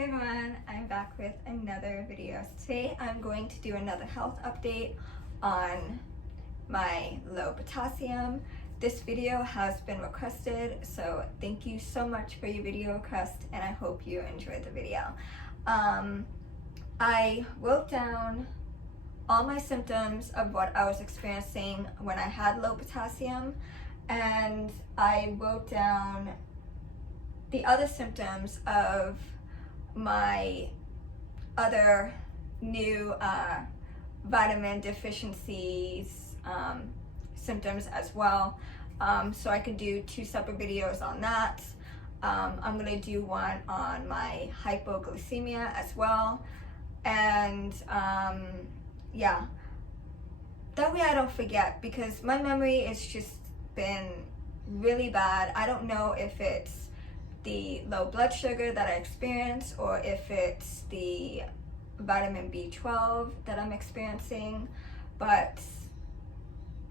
Hey everyone, I'm back with another video. Today I'm going to do another health update on my low potassium. This video has been requested, so thank you so much for your video request and I hope you enjoyed the video. I wrote down all my symptoms of what I was experiencing when I had low potassium, and I wrote down the other symptoms of my other new vitamin deficiencies symptoms as well. So I could do two separate videos on that. I'm gonna do one on my hypoglycemia as well. And yeah, that way I don't forget, because my memory has just been really bad. I don't know if it's the low blood sugar that I experience or if it's the vitamin B12 that I'm experiencing, but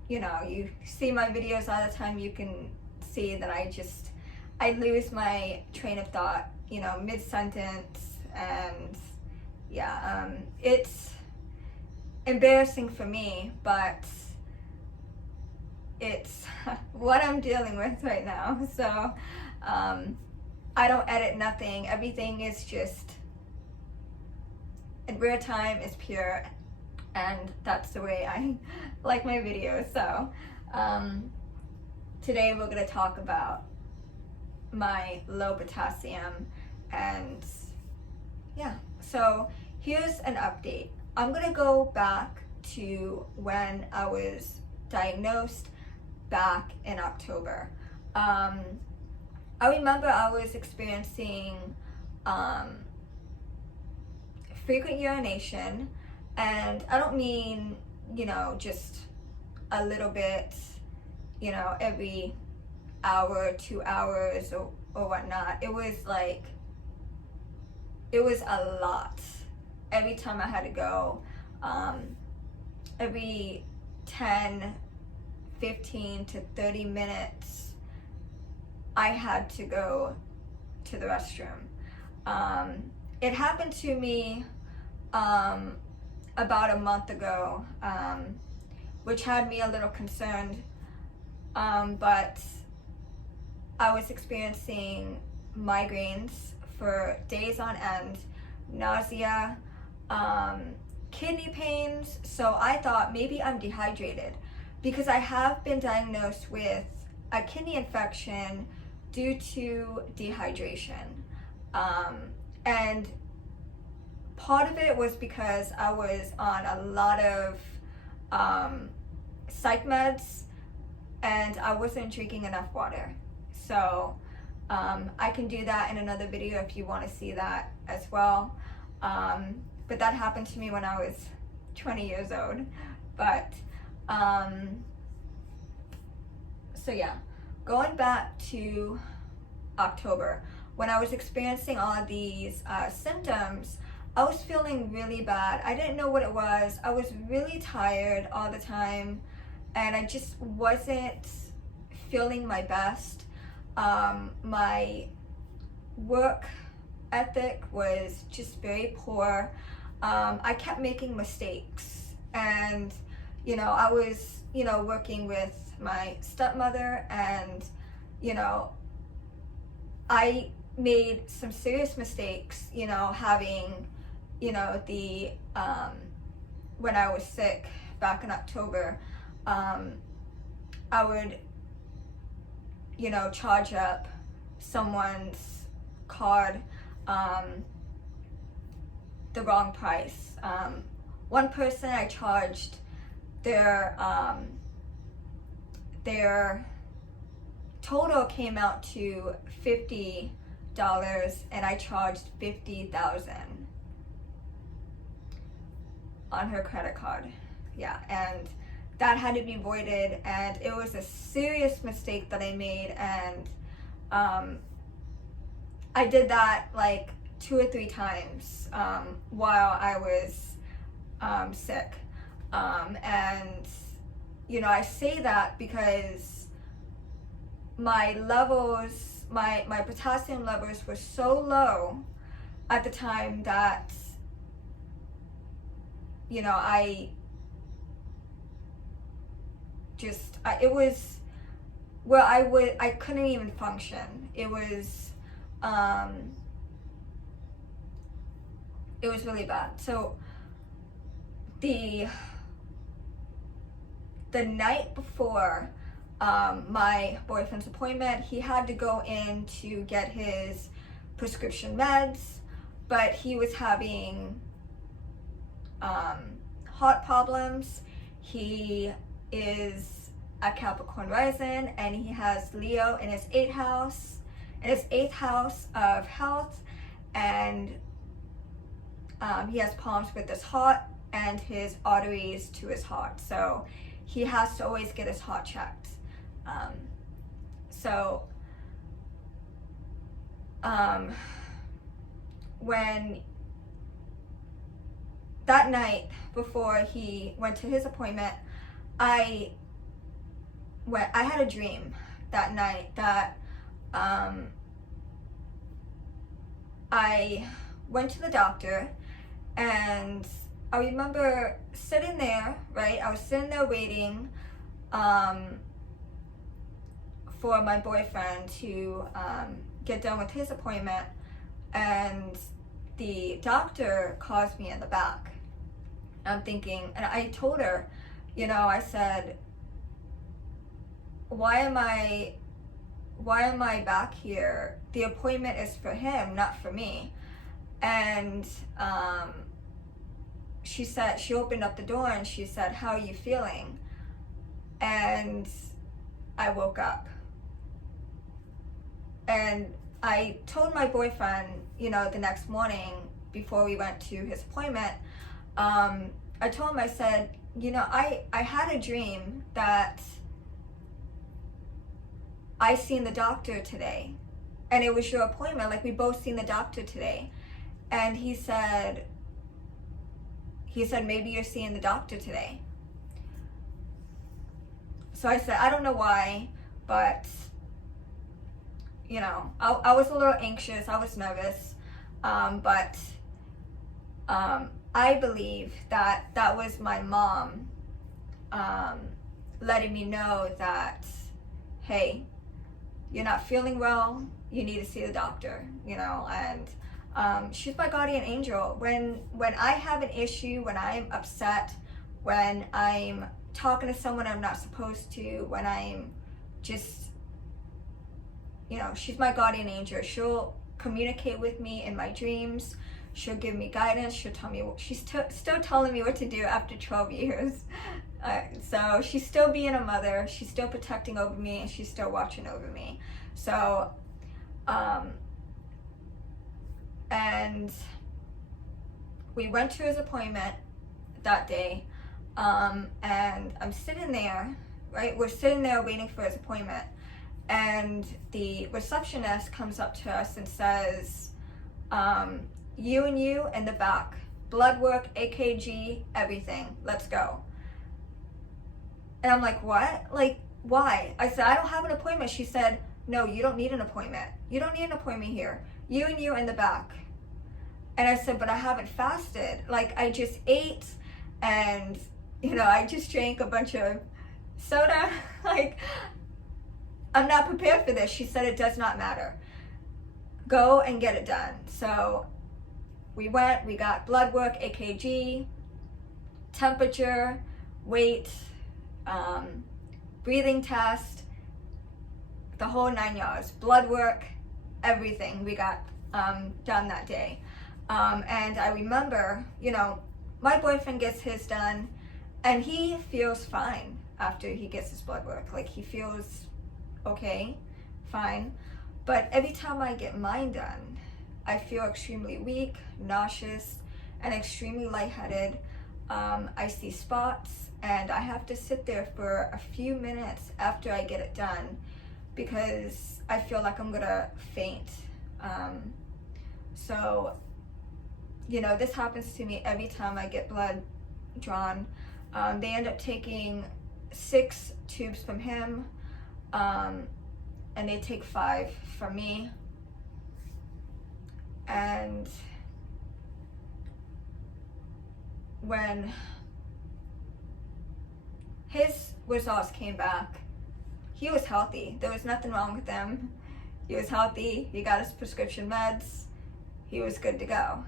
you know, you see my videos all the time, you can see that I lose my train of thought, you know, mid-sentence, and yeah, it's embarrassing for me, but it's what I'm dealing with right now. So I don't edit nothing. Everything is just in real time, is pure, and that's the way I like my videos. So today we're going to talk about my low potassium, and yeah, so here's an update. I'm going to go back to when I was diagnosed back in October. I remember I was experiencing frequent urination, and I don't mean, you know, just a little bit, you know, every hour, 2 hours or whatnot. It was a lot. Every time I had to go, every 10, 15 to 30 minutes, I had to go to the restroom. It happened to me about a month ago, which had me a little concerned, but I was experiencing migraines for days on end, nausea, kidney pains, so I thought maybe I'm dehydrated, because I have been diagnosed with a kidney infection due to dehydration, and part of it was because I was on a lot of psych meds and I wasn't drinking enough water. So I can do that in another video if you want to see that as well, but that happened to me when I was 20 years old. But so yeah, going back to October, when I was experiencing all of these symptoms, I was feeling really bad. I didn't know what it was. I was really tired all the time, and I just wasn't feeling my best. My work ethic was just very poor. I kept making mistakes, and you know, I was, you know, working with my stepmother, and you know, I made some serious mistakes, you know, having, you know, the when I was sick back in October, I would, you know, charge up someone's card the wrong price. One person, I charged their total came out to $50, and I charged $50,000 on her credit card. Yeah, and that had to be voided, and it was a serious mistake that I made, and I did that like 2 or 3 times while I was sick, and you know, I say that because my levels, my potassium levels were so low at the time that, you know, it was where I couldn't even function. It was really bad. So the night before my boyfriend's appointment, he had to go in to get his prescription meds, but he was having heart problems. He is a Capricorn rising, and he has Leo in his 8th house of health, and he has problems with his heart and his arteries to his heart. So he has to always get his heart checked. When that night before he went to his appointment, I had a dream that night that I went to the doctor, and I remember sitting there, right? I was sitting there waiting for my boyfriend to get done with his appointment, and the doctor calls me in the back. I'm thinking, and I told her, you know, I said, why am I back here? The appointment is for him, not for me. And she said, she opened up the door and she said, how are you feeling? And I woke up. And I told my boyfriend, you know, the next morning before we went to his appointment, I told him, I said, you know, I had a dream that I seen the doctor today, and it was your appointment, like we both seen the doctor today. And he said, maybe you're seeing the doctor today. So I said, I don't know why, but, you know, I was a little anxious, I was nervous, but I believe that was my mom letting me know that, hey, you're not feeling well, you need to see the doctor, you know. And she's my guardian angel. When I have an issue, when I'm upset, when I'm talking to someone I'm not supposed to, when I'm just, you know, she's my guardian angel. She'll communicate with me in my dreams. She'll give me guidance. She'll tell me she's still telling me what to do after 12 years. So she's still being a mother. She's still protecting over me, and she's still watching over me. So, and we went to his appointment that day, and I'm sitting there, right? We're sitting there waiting for his appointment, and the receptionist comes up to us and says, you and you in the back, blood work, AKG, everything, let's go. And I'm like, what? Like, why? I said, I don't have an appointment. She said, no, you don't need an appointment. You don't need an appointment here. You and you in the back. And I said, but I haven't fasted. Like, I just ate, and, you know, I just drank a bunch of soda. Like, I'm not prepared for this. She said, it does not matter. Go and get it done. So we went, we got blood work, AKG, temperature, weight, breathing test, the whole 9 yards, blood work, everything we got done that day. And I remember, you know, my boyfriend gets his done, and he feels fine after he gets his blood work. Like, he feels okay, fine. But every time I get mine done, I feel extremely weak, nauseous, and extremely lightheaded. I see spots, and I have to sit there for a few minutes after I get it done because I feel like I'm gonna faint. So, you know, this happens to me every time I get blood drawn. They end up taking 6 tubes from him, and they take 5 from me. And when his results came back, he was healthy. There was nothing wrong with him. He was healthy. He got his prescription meds. He was good to go.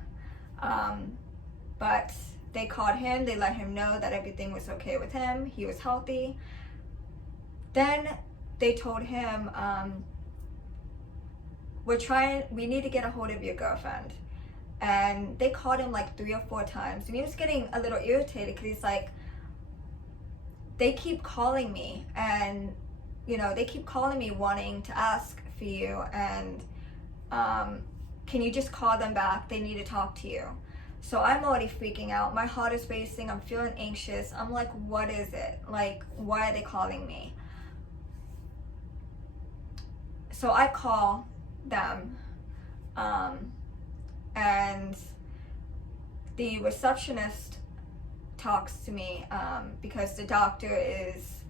But they called him. They let him know that everything was okay with him. He was healthy. Then they told him, we need to get a hold of your girlfriend. And they called him like 3 or 4 times. And he was getting a little irritated because he's like, they keep calling me, and they keep calling me wanting to ask for you, and can you just call them back? They need to talk to you. So I'm already freaking out. My heart is racing. I'm feeling anxious. I'm like, what is it? Like, why are they calling me? So I call them, and the receptionist talks to me because the doctor is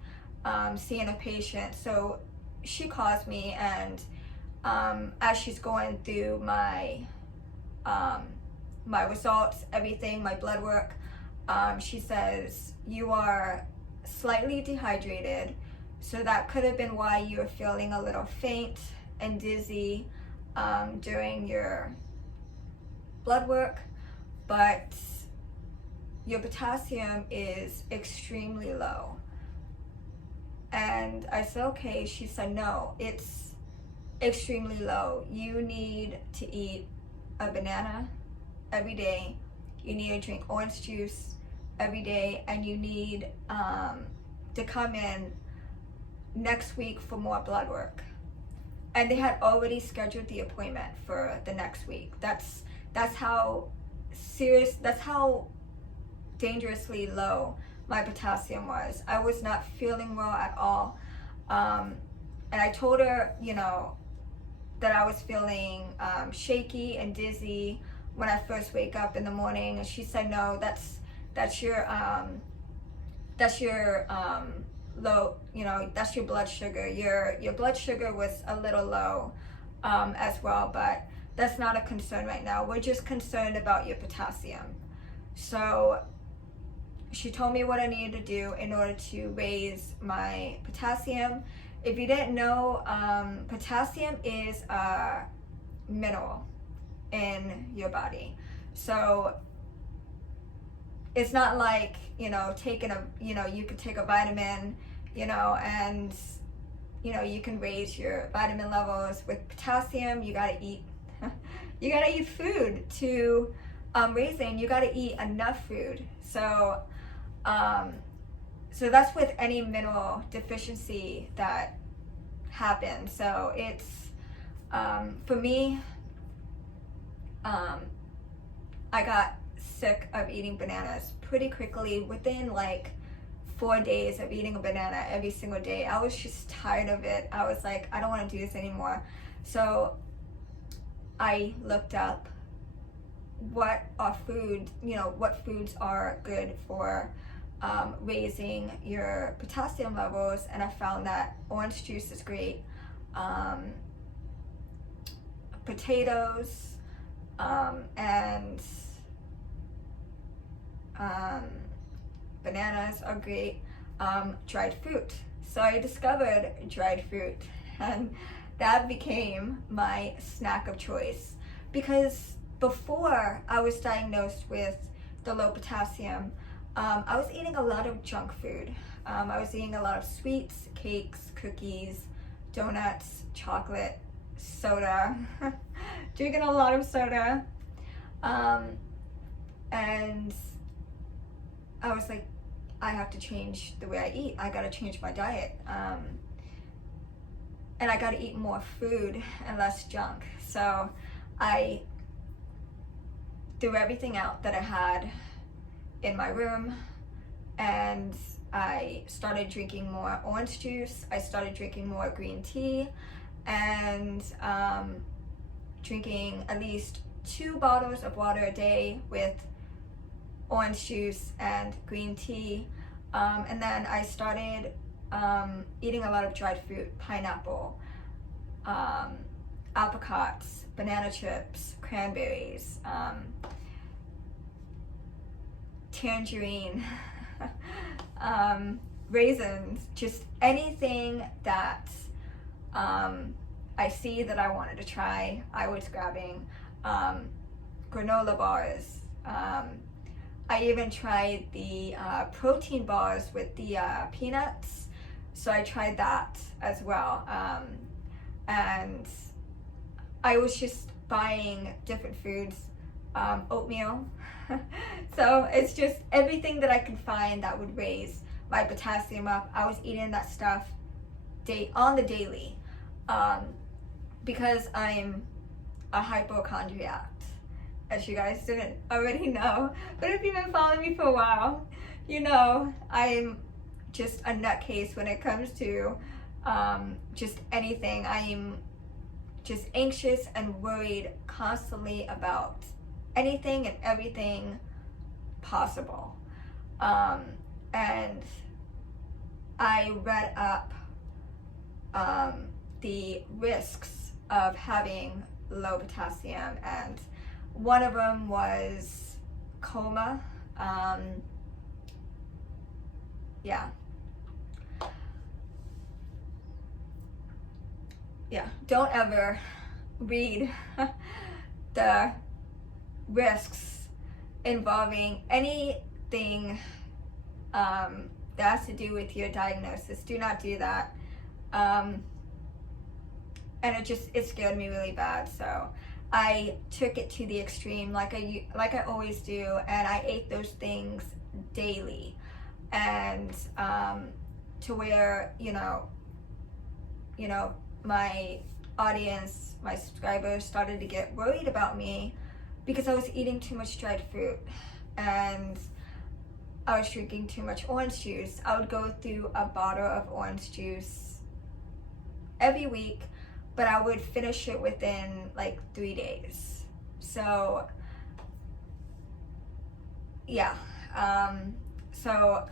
seeing a patient. So she calls me, and as she's going through my results, everything, my blood work, she says, you are slightly dehydrated, so that could have been why you were feeling a little faint and dizzy during your blood work, but your potassium is extremely low. And I said, okay. She said, no, it's extremely low. You need to eat a banana every day. You need to drink orange juice every day, and you need to come in next week for more blood work. And they had already scheduled the appointment for the next week. That's how serious, that's how dangerously low my potassium was. I was not feeling well at all. And I told her, that I was feeling shaky and dizzy when I first wake up in the morning. And she said, no, that's your low, that's your blood sugar. Your blood sugar was a little low as well, but that's not a concern right now. We're just concerned about your potassium. So she told me what I needed to do in order to raise my potassium. If you didn't know, potassium is a mineral in your body. So it's not like, taking you could take a vitamin, and, you can raise your vitamin levels. With potassium, you gotta eat, food to raise it, and you gotta eat enough food. So that's with any mineral deficiency that happens. So it's, for me, I got sick of eating bananas pretty quickly. Within like 4 days of eating a banana every single day, I was just tired of it. I was like, I don't want to do this anymore. So I looked up what foods are good for raising your potassium levels, and I found that orange juice is great, potatoes, and bananas are great, dried fruit. So I discovered dried fruit, and that became my snack of choice, because before I was diagnosed with the low potassium, I was eating a lot of junk food. I was eating a lot of sweets, cakes, cookies, donuts, chocolate, soda, drinking a lot of soda. And I was like, I have to change the way I eat. I gotta change my diet. And I gotta eat more food and less junk. So I threw everything out that I had in my room, and I started drinking more orange juice. I started drinking more green tea, and drinking at least 2 bottles of water a day with orange juice and green tea. And then I started eating a lot of dried fruit, pineapple, apricots, banana chips, cranberries, tangerine, raisins, just anything that I see that I wanted to try, I was grabbing. Granola bars. I even tried the protein bars with the peanuts, so I tried that as well. And I was just buying different foods, oatmeal. So it's just everything that I could find that would raise my potassium up. I was eating that stuff on the daily, because I'm a hypochondriac, as you guys didn't already know. But if you've been following me for a while, you know I'm just a nutcase when it comes to just anything. I am just anxious and worried constantly about anything and everything possible. And I read up the risks of having low potassium, and one of them was coma. Don't ever read the risks involving anything that has to do with your diagnosis. Do not do that. And it scared me really bad, so I took it to the extreme, like I always do, and I ate those things daily, and to where you know my audience, my subscribers started to get worried about me because I was eating too much dried fruit and I was drinking too much orange juice. I would go through a bottle of orange juice every week, but I would finish it within like 3 days. So yeah, so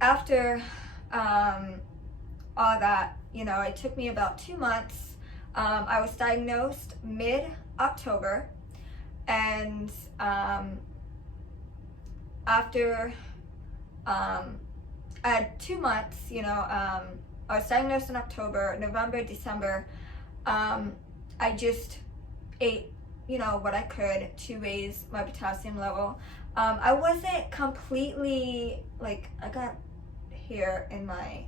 after all that, it took me about 2 months. I was diagnosed mid-October, and after I had 2 months, I was diagnosed in October, November, December. I just ate, what I could to raise my potassium level. I wasn't completely, I got hair in my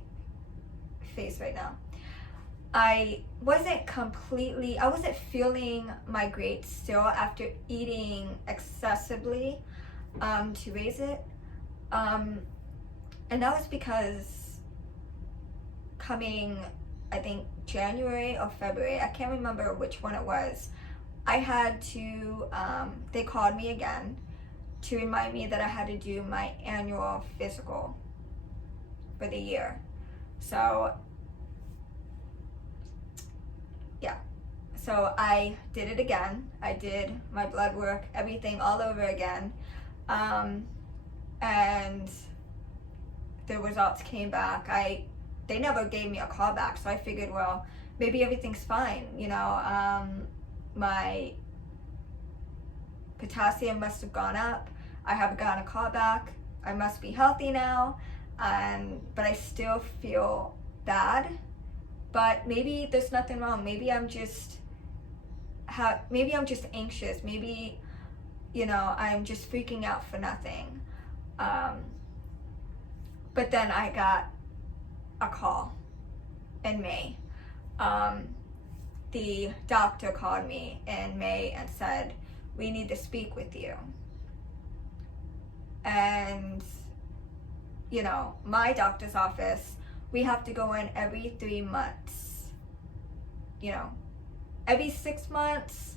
face right now. I wasn't feeling my grades still after eating excessively to raise it. And that was because coming, I think, January or February, I can't remember which one it was, I had to, they called me again to remind me that I had to do my annual physical for the year. So yeah, so I did it again. I did my blood work, everything all over again, and the results came back. They never gave me a call back, so I figured, well, maybe everything's fine, my potassium must have gone up. I haven't gotten a call back. I must be healthy now. But I still feel bad. But maybe there's nothing wrong. Maybe I'm just anxious. Maybe, I'm just freaking out for nothing. But then I got a call in May. The doctor called me in May and said, "We need to speak with you." And my doctor's office, we have to go in every 3 months. Every 6 months,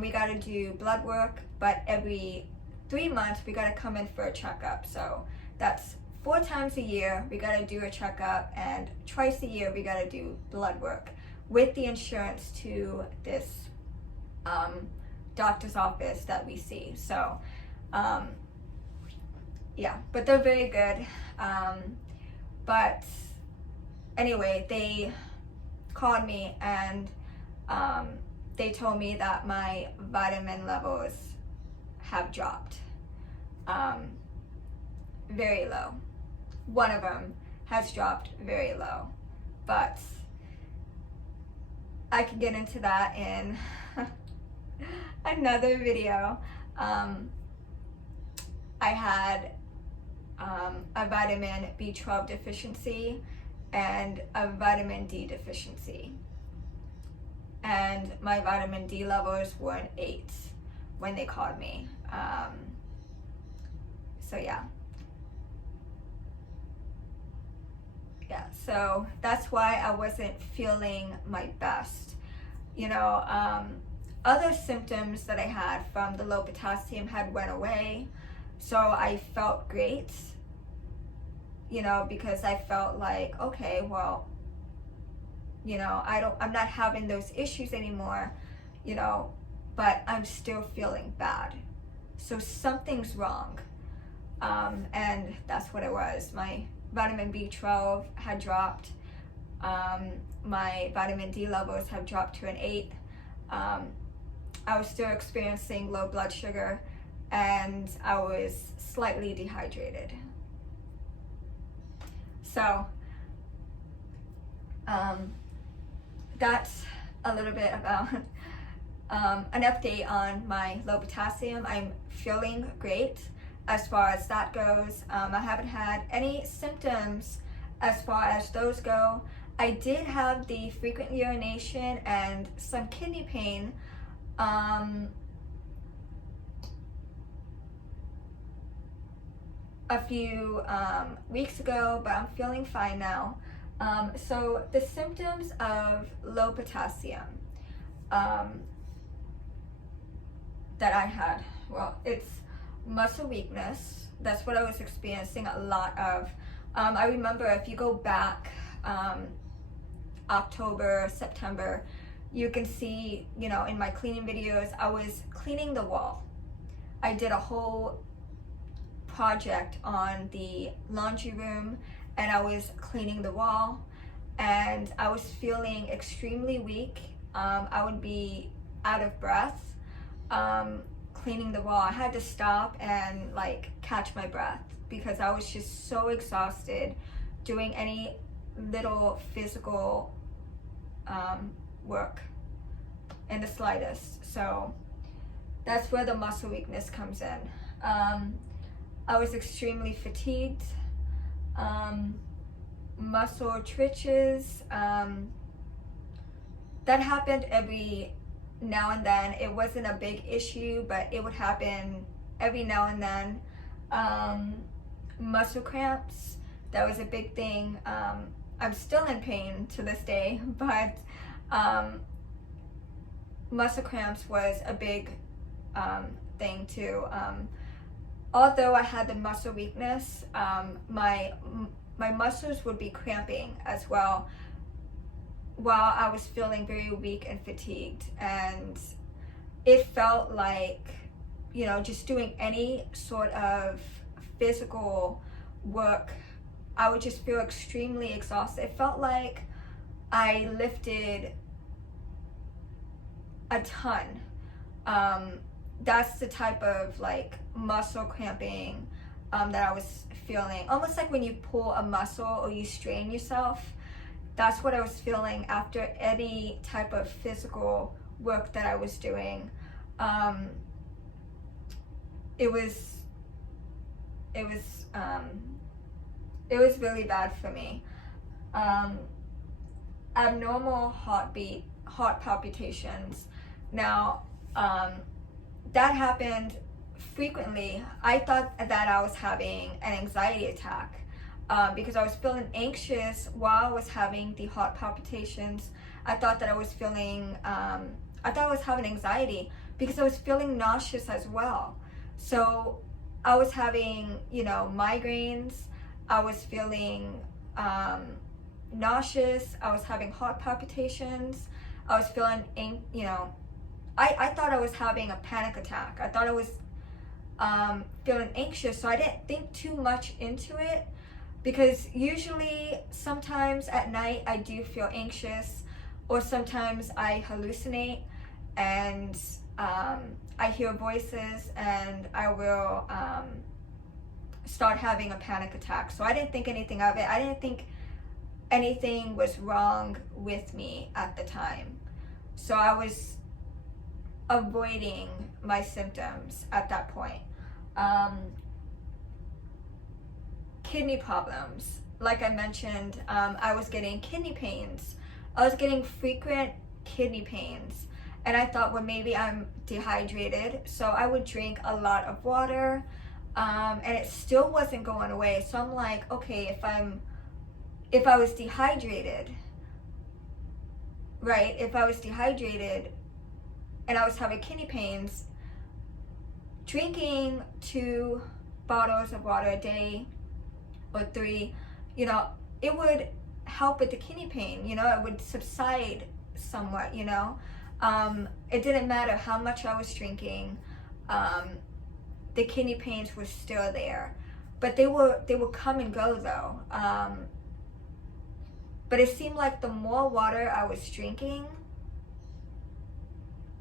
we got to do blood work, but every 3 months, we got to come in for a checkup. So that's 4 times a year, we got to do a checkup, and twice a year, we got to do blood work with the insurance to this doctor's office that we see. So, yeah, but they're very good. But anyway, they called me and they told me that my vitamin levels have dropped very low. One of them has dropped very low, but I can get into that in another video. I had a vitamin B12 deficiency and a vitamin D deficiency, and my vitamin D levels were an 8 when they called me. So yeah, so that's why I wasn't feeling my best. You know, other symptoms that I had from the low potassium had went away, so I felt great, you know, because I felt like, okay, well, you know, I'm not having those issues anymore, you know, but I'm still feeling bad, so something's wrong. And that's what it was. My vitamin B12 had dropped. My vitamin D levels have dropped to an 8. I was still experiencing low blood sugar, and I was slightly dehydrated. So that's a little bit about an update on my low potassium. I'm feeling great as far as that goes. I haven't had any symptoms as far as those go. I did have the frequent urination and some kidney pain a few weeks ago, but I'm feeling fine now. So the symptoms of low potassium that I had, well, it's muscle weakness. That's what I was experiencing a lot of. I remember, if you go back October, September, you can see, you know, in my cleaning videos, I was cleaning the wall. I did a whole project on the laundry room, and I was cleaning the wall, and I was feeling extremely weak. I would be out of breath cleaning the wall. I had to stop and like catch my breath because I was just so exhausted doing any little physical work in the slightest. So that's where the muscle weakness comes in. I was extremely fatigued, muscle twitches. That happened every now and then. It wasn't a big issue, but it would happen every now and then. Muscle cramps, that was a big thing. I'm still in pain to this day, but muscle cramps was a big thing too. Although I had the muscle weakness, my muscles would be cramping as well while I was feeling very weak and fatigued, and it felt like, you know, just doing any sort of physical work, I would just feel extremely exhausted. It felt like I lifted a ton. That's the type of like muscle cramping that I was feeling, almost like when you pull a muscle or you strain yourself. That's what I was feeling after any type of physical work that I was doing. It was really bad for me. Abnormal heart palpitations. Now, that happened frequently. I thought that I was having an anxiety attack because I was feeling anxious while I was having the heart palpitations. I thought that I was feeling, I thought I was having anxiety because I was feeling nauseous as well. So I was having, you know, migraines. I was feeling nauseous. I was having heart palpitations. I was feeling, you know, I thought I was having a panic attack. I thought I was feeling anxious, so I didn't think too much into it, because usually sometimes at night I do feel anxious, or sometimes I hallucinate, and I hear voices, and I will start having a panic attack. So I didn't think anything of it. I didn't think anything was wrong with me at the time. So I was avoiding my symptoms at that point. Kidney problems. Like I mentioned, I was getting kidney pains. I was getting frequent kidney pains. And I thought, well, maybe I'm dehydrated. So I would drink a lot of water, and it still wasn't going away. So I'm like, okay, if I was dehydrated, right? If I was dehydrated and I was having kidney pains, drinking 2 bottles of water a day or 3, it would help with the kidney pain. It would subside somewhat. It didn't matter how much I was drinking. The kidney pains were still there, but they would come and go though. But it seemed like the more water I was drinking,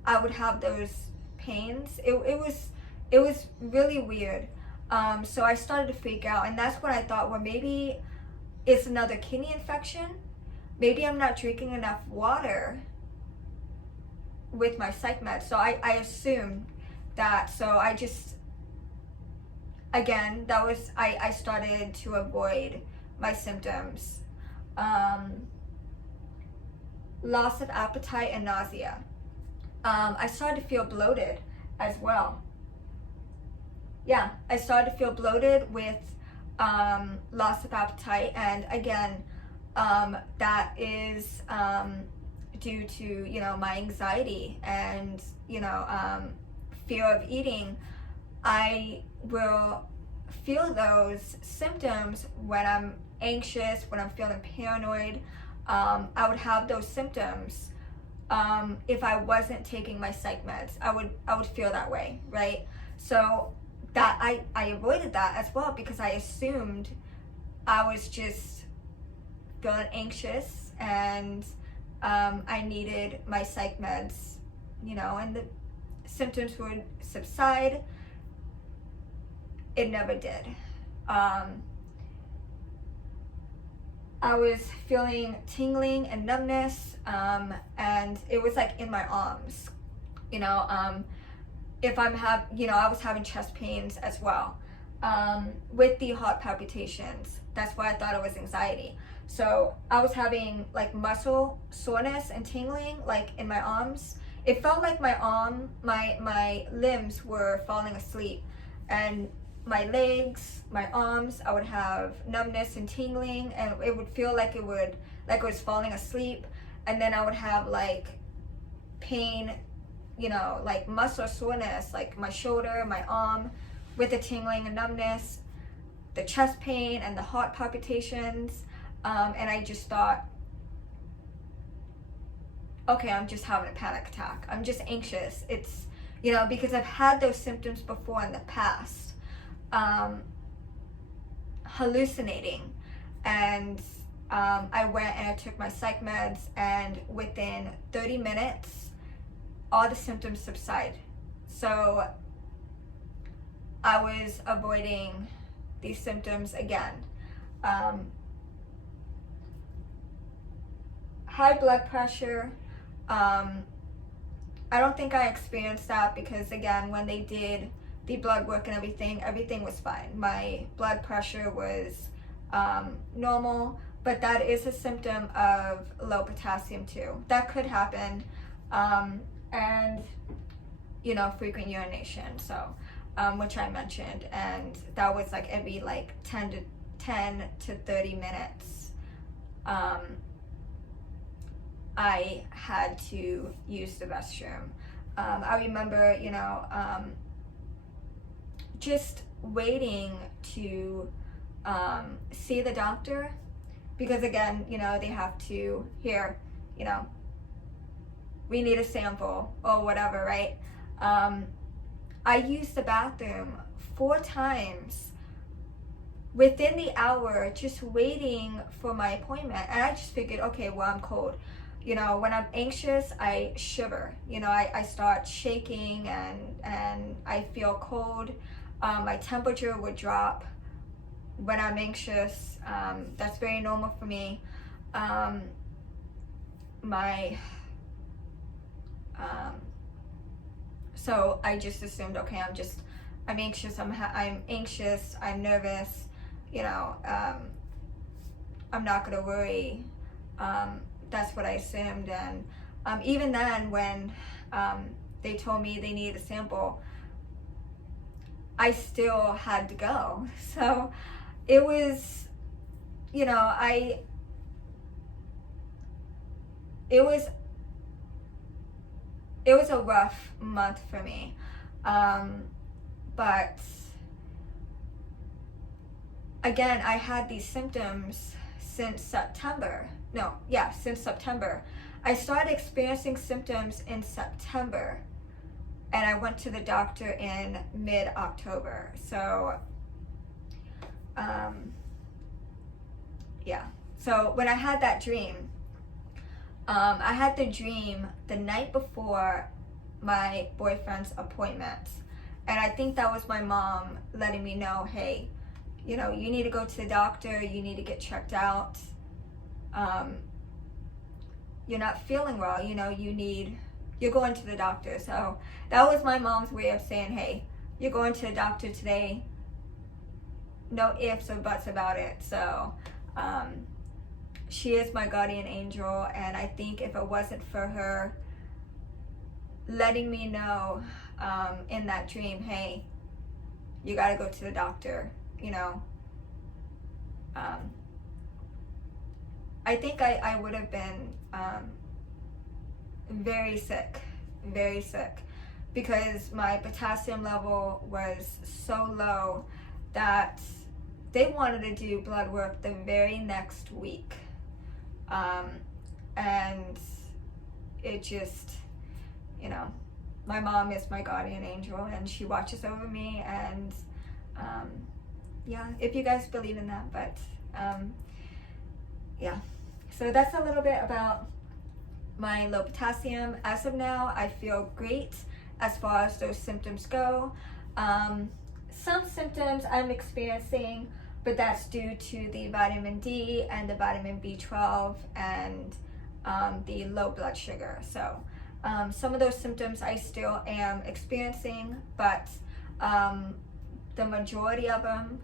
I would have those pains. It was really weird. So I started to freak out, and that's when I thought, well, maybe it's another kidney infection. Maybe I'm not drinking enough water with my psych med. So I assumed that. So I just, again, I started to avoid my symptoms. Loss of appetite and nausea. I started to feel bloated as well. Yeah, I started to feel bloated with loss of appetite, and again, that is due to my anxiety and fear of eating. I will feel those symptoms when I'm anxious, when I'm feeling paranoid. I would have those symptoms if I wasn't taking my psych meds. I would feel that way, right? So that I avoided that as well, because I assumed I was just feeling anxious and I needed my psych meds, and the symptoms would subside. It never did. I was feeling tingling and numbness, and it was like in my arms. If I was having chest pains as well, with the heart palpitations. That's why I thought it was anxiety. So I was having like muscle soreness and tingling like in my arms. It felt like my limbs were falling asleep, and my legs, my arms, I would have numbness and tingling, and it would feel like it was falling asleep. And then I would have like pain, like muscle soreness, like my shoulder, my arm, with the tingling and numbness, the chest pain and the heart palpitations. And I just thought, okay, I'm just having a panic attack. I'm just anxious. It's, because I've had those symptoms before in the past. Hallucinating, and I went and I took my psych meds, and within 30 minutes all the symptoms subside. So I was avoiding these symptoms again. High blood pressure, I don't think I experienced that, because again, when they did the blood work and everything was fine. My blood pressure was normal, but that is a symptom of low potassium too. That could happen, and frequent urination. So, which I mentioned, and that was like every 10 to 30 minutes. I had to use the restroom. I remember, just waiting to see the doctor, because again, they have to we need a sample or whatever, right? I used the bathroom 4 times within the hour, just waiting for my appointment. And I just figured, okay, well, I'm cold. you know, when I'm anxious, I shiver. You know, I start shaking and I feel cold. My temperature would drop when I'm anxious. That's very normal for me. So I just assumed, okay, I'm anxious, I'm anxious, I'm nervous, you know, I'm not gonna worry. That's what I assumed. And even then, when they told me they needed a sample, I still had to go. So it was, you know, it was a rough month for me. But again, I had these symptoms since September. Since September. I started experiencing symptoms in September, and I went to the doctor in mid-October. So, So when I had that dream, I had the dream the night before my boyfriend's appointment. And I think that was my mom letting me know, hey, you know, you need to go to the doctor, you need to get checked out. You're not feeling well, you know, you're going to the doctor. So that was my mom's way of saying, hey, you're going to the doctor today. No ifs or buts about it. So she is my guardian angel, and I think if it wasn't for her letting me know in that dream, hey, you got to go to the doctor, you know, I think I would have been very sick, because my potassium level was so low that they wanted to do blood work the very next week. And it just, you know, my mom is my guardian angel, and she watches over me. And if you guys believe in that. But so that's a little bit about my low potassium. As of now, I feel great as far as those symptoms go. Some symptoms I'm experiencing, but that's due to the vitamin D and the vitamin B12 and the low blood sugar. So some of those symptoms I still am experiencing, but the majority of them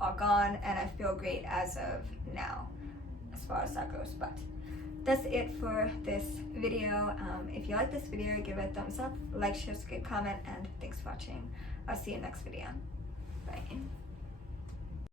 are gone, and I feel great as of now as far as that goes. But that's it for this video. If you like this video, give it a thumbs up, like, share, comment, and thanks for watching. I'll see you next video. Bye.